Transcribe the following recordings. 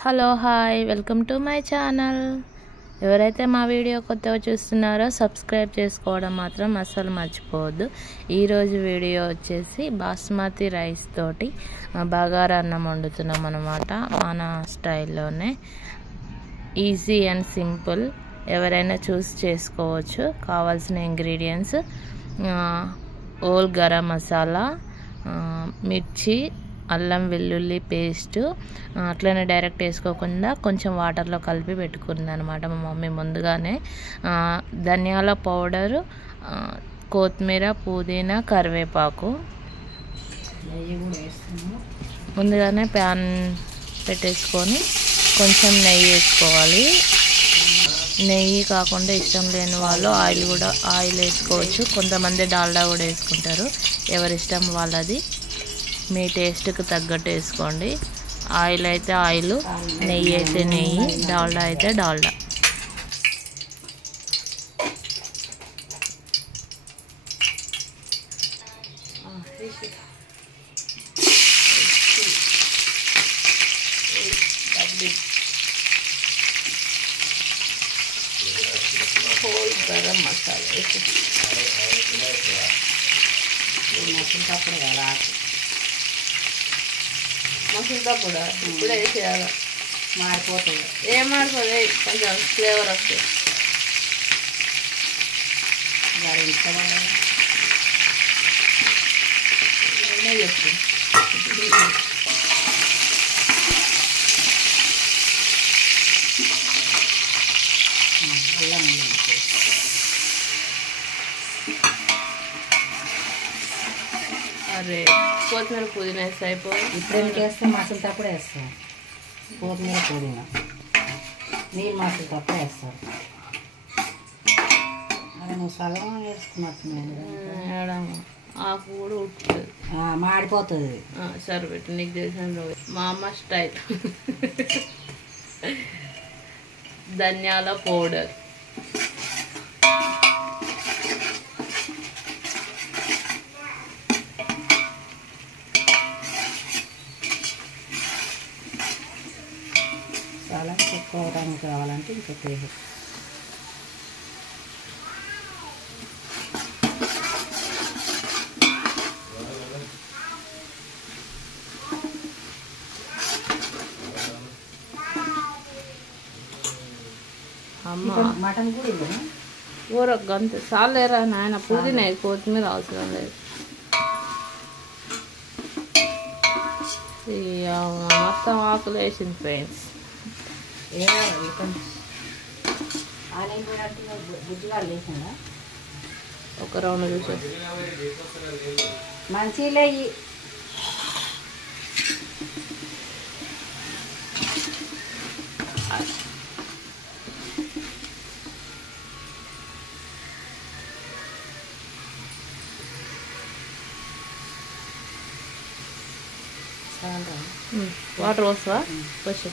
Hello hi welcome to my channel. ఎవరైతే మా video కొత్తగా చూస్తున్నారో సబ్స్క్రైబ్ చేసుకోవడం మాత్రం అస్సలు మర్చిపోవద్దు. ఈరోజు వీడియో వచ్చేసి బాస్మతి రైస్ తోటి బగారా అన్నం వండుతున్నాం అన్నమాట. మన స్టైల్లోనే ఈజీ అండ్ సింపుల్, ఎవరైనా చూస్ చేసుకోవచ్చు. కావాల్సిన ఇంగ్రీడియంట్స్ ఓల్ గరం మసాలా, మిర్చి, అల్లం వెల్లుల్లి పేస్టు, అట్లనే డైరెక్ట్ వేసుకోకుండా కొంచెం వాటర్లో కలిపి పెట్టుకుంది అనమాట మా మమ్మీ ముందుగానే. ధనియాల పౌడరు, కొత్తిమీర, పుదీనా, కరివేపాకు. ముందుగానే ప్యాన్ పెట్టేసుకొని కొంచెం నెయ్యి వేసుకోవాలి. నెయ్యి కాకుండా ఇష్టం లేని వాళ్ళు ఆయిల్ వేసుకోవచ్చు. కొంతమంది డాల్డా కూడా వేసుకుంటారు. ఎవరిష్టం వాళ్ళది, మీ టేస్ట్కి తగ్గట్టు వేసుకోండి. ఆయిల్ అయితే ఆయిల్, నెయ్యి అయితే నెయ్యి, డాల్డా అయితే డాల్డా. గరం మసాలా మసాలా కూడా ఇప్పుడే వేసేయాలి. మాడిపోతుంది, ఏం మాడిపోతుంది, కొంచెం ఫ్లేవర్ వస్తుంది. చెప్పు అరే కొత్తిమీర పుదీనా వేస్తే అయిపోయి. ఇప్పుడు వేస్తే మసాలా తప్పుడు వేస్తాం. కొత్తిమీర పుదీనా నీళ్ళు మసాలా తప్పుడు వేస్తారు. అదే నువ్వు సగం వేసుకున్నట్టున్నాను. ఆకు కూడా ఉడుకుతుంది, మాడిపోతుంది. సరే పెట్టు, నీకు తెలిసిన మా అమ్మ స్టైల్. ధనియాల పౌడర్, చాలా ఎక్కువ అవడానికి కావాలంటే ఇంకా తేలి. అమ్మ మటన్ కూడా ఇవ్వ కూర గంత చాలేరా నాయన. పుదీనా కొత్తిమీర అవసరం లేదు. మొత్తం ఆకులు వేసింది ఫ్రెండ్స్. బుజ్జిగా లేకుండా ఒక రౌండ్ చూసేసి మంచిగా వాటర్ వస్తావా కొంచెం.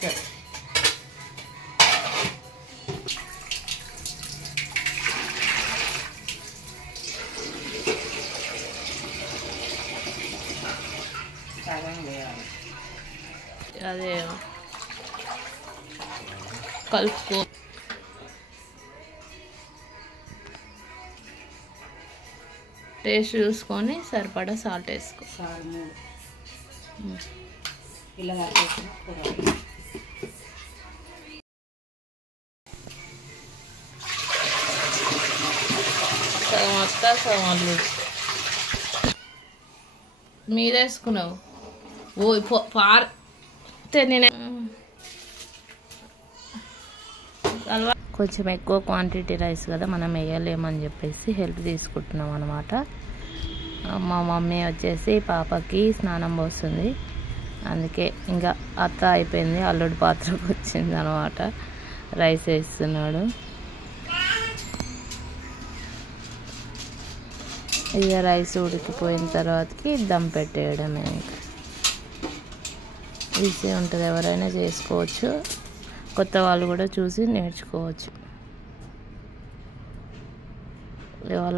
సరే అదే కలుపుకో. టేస్ట్ చూసుకొని సరిపడా సాల్ట్ వేసుకో. ఇలా సగం అత్త సగం అల్లుడు మీరేసుకున్నావు. ఓ పారితే నేను కొంచెం ఎక్కువ క్వాంటిటీ రైస్ కదా, మనం వేయలేమని చెప్పేసి హెల్ప్ తీసుకుంటున్నాం అనమాట. మా మమ్మీ వచ్చేసి పాపకి స్నానం పోస్తుంది. అందుకే ఇంకా అత్త అయిపోయింది, అల్లుడు పాత్రకు వచ్చింది అనమాట. రైస్ వేస్తున్నాడు. ఇక రైస్ ఉడికిపోయిన తర్వాతకి దమ్ పెట్టేయడమే. ఈజీ ఉంటుంది, ఎవరైనా చేసుకోవచ్చు, కొత్త వాళ్ళు కూడా చూసి నేర్చుకోవచ్చు.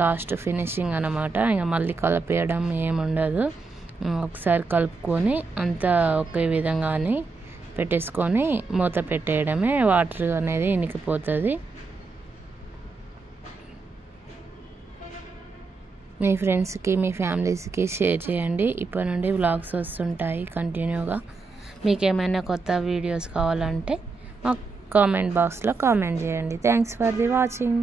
లాస్ట్ ఫినిషింగ్ అన్నమాట. ఇంకా మళ్ళీ కలిపేయడం ఏముండదు, ఒకసారి కలుపుకొని అంతా ఒకే విధంగా అని పెట్టేసుకొని మూత పెట్టేయడమే. వాటర్ అనేది ఇనికిపోతుంది. మీ ఫ్రెండ్స్కి మీ ఫ్యామిలీస్కి షేర్ చేయండి. ఇప్పటి నుండి వ్లాగ్స్ వస్తుంటాయి కంటిన్యూగా. మీకు ఏమైనా కొత్త వీడియోస్ కావాలంటే మాకు కామెంట్ బాక్స్లో కామెంట్ చేయండి. Thanks for the watching.